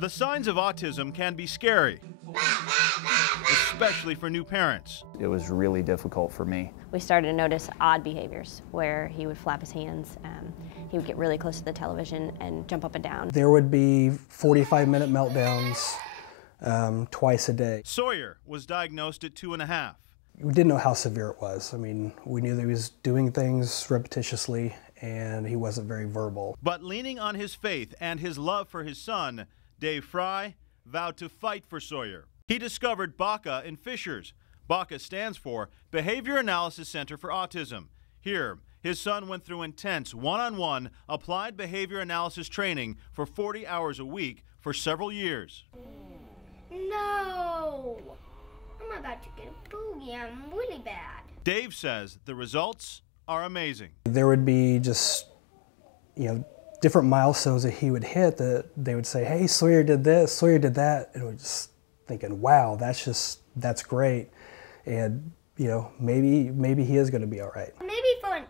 The signs of autism can be scary, especially for new parents. It was really difficult for me. We started to notice odd behaviors where he would flap his hands, he would get really close to the television and jump up and down. There would be 45-minute meltdowns twice a day. Sawyer was diagnosed at 2.5. We didn't know how severe it was. I mean, we knew that he was doing things repetitiously and he wasn't very verbal. But leaning on his faith and his love for his son, Dave Fry vowed to fight for Sawyer. He discovered BACA in Fishers. BACA stands for Behavior Analysis Center for Autism. Here, his son went through intense one-on-one applied behavior analysis training for 40 hours a week for several years. No! I'm about to get a boogie. I'm really bad. Dave says the results are amazing. There would be just, different milestones that he would hit that they would say, hey, Sawyer did this, Sawyer did that. And we're just thinking, wow, that's great. And, maybe he is going to be all right. Maybe for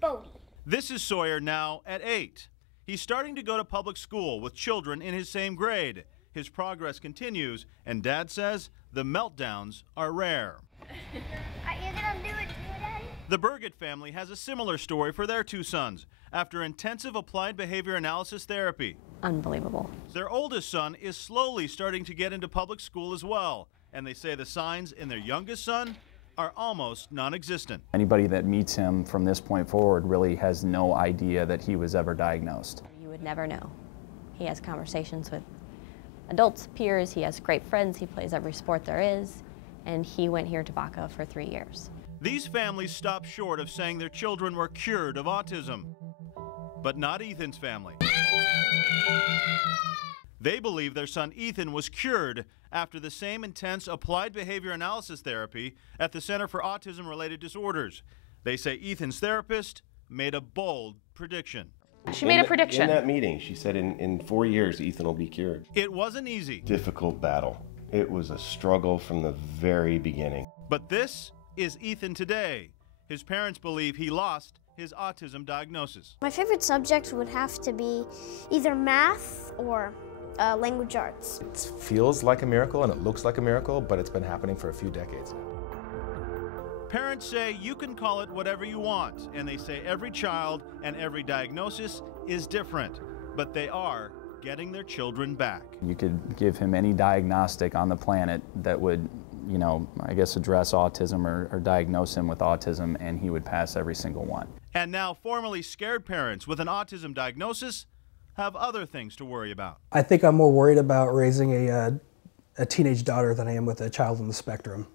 Bodie. This is Sawyer now at 8. He's starting to go to public school with children in his same grade. His progress continues, and Dad says the meltdowns are rare. Are you gonna do it too, Daddy? The Burgett family has a similar story for their 2 sons after intensive applied behavior analysis therapy. Unbelievable. Their oldest son is slowly starting to get into public school as well, and they say the signs in their youngest son are almost non-existent. Anybody that meets him from this point forward really has no idea that he was ever diagnosed. You would never know. He has conversations with adults, peers, he has great friends, he plays every sport there is, and he went here to BACA for 3 years. These families stopped short of saying their children were cured of autism, but not Ethan's family. They believe their son Ethan was cured after the same intense applied behavior analysis therapy at the Center for Autism-Related Disorders. They say Ethan's therapist made a bold prediction. She made a prediction. In that meeting, she said in 4 years, Ethan will be cured. It wasn't easy. Difficult battle. It was a struggle from the very beginning. But this is Ethan today. His parents believe he lost his autism diagnosis. My favorite subject would have to be either math or language arts. It feels like a miracle and it looks like a miracle, but it's been happening for a few decades now. Parents say you can call it whatever you want, and they say every child and every diagnosis is different, but they are getting their children back. You could give him any diagnostic on the planet that would, address autism or diagnose him with autism, and he would pass every single one. And now formerly scared parents with an autism diagnosis have other things to worry about. I think I'm more worried about raising a teenage daughter than I am with a child on the spectrum.